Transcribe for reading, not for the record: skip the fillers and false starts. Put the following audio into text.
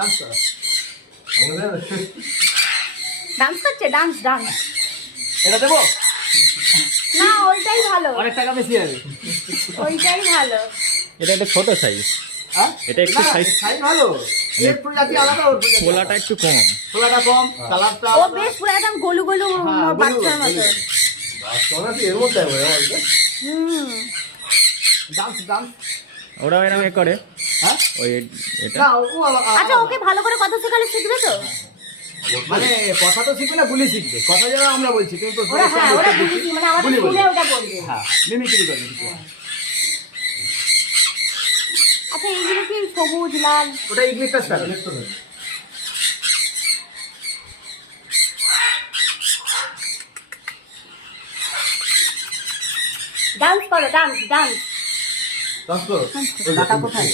Dance কর। Dance করছে, dance dance. এটা দেবো? না ওইটাই ভালো, অনেক টাকা বেশি হবে। ওইটাই ভালো। এটা একটু ছোট সাইজ, হ্যাঁ? এটা একটু না, size- size ভালো। এর প্রজাতি আলাদা, ওর প্রজাতি খোলাটা আলাদা। একটু কম। খোলাটা কম, কালারটা ও আলাদা। বেশ পুরো একদম গোলু গোলু হ্যাঁ, বাচ্চার গোলু, মতো। এর মধ্যে হবে, হুম। Dance dance. ওরা এরকম এ করে হ্যাঁ? ওই এটা না, ও আলাদা। আচ্ছা ওকে ভালো করে কথা শেখালে শিখবে তো? মানে কথা তো শিখবে না, বুলি শিখবে। কথা যারা আমরা বলছি, তুমি তো ওরা হ্যাঁ ওরা বুঝি মানে আমাদের বুলি বলবে। স্কুলে ওটা বলবে। হ্যাঁ, মিমিক্রি করবে কিছু। আচ্ছা এইগুলো কি সবুজ লাল? ওটা ইংলিশটা স্টাইল। ডান্স করো, ডান্স ডান্স। ডান্স করো। ওই টাকা কোথায়?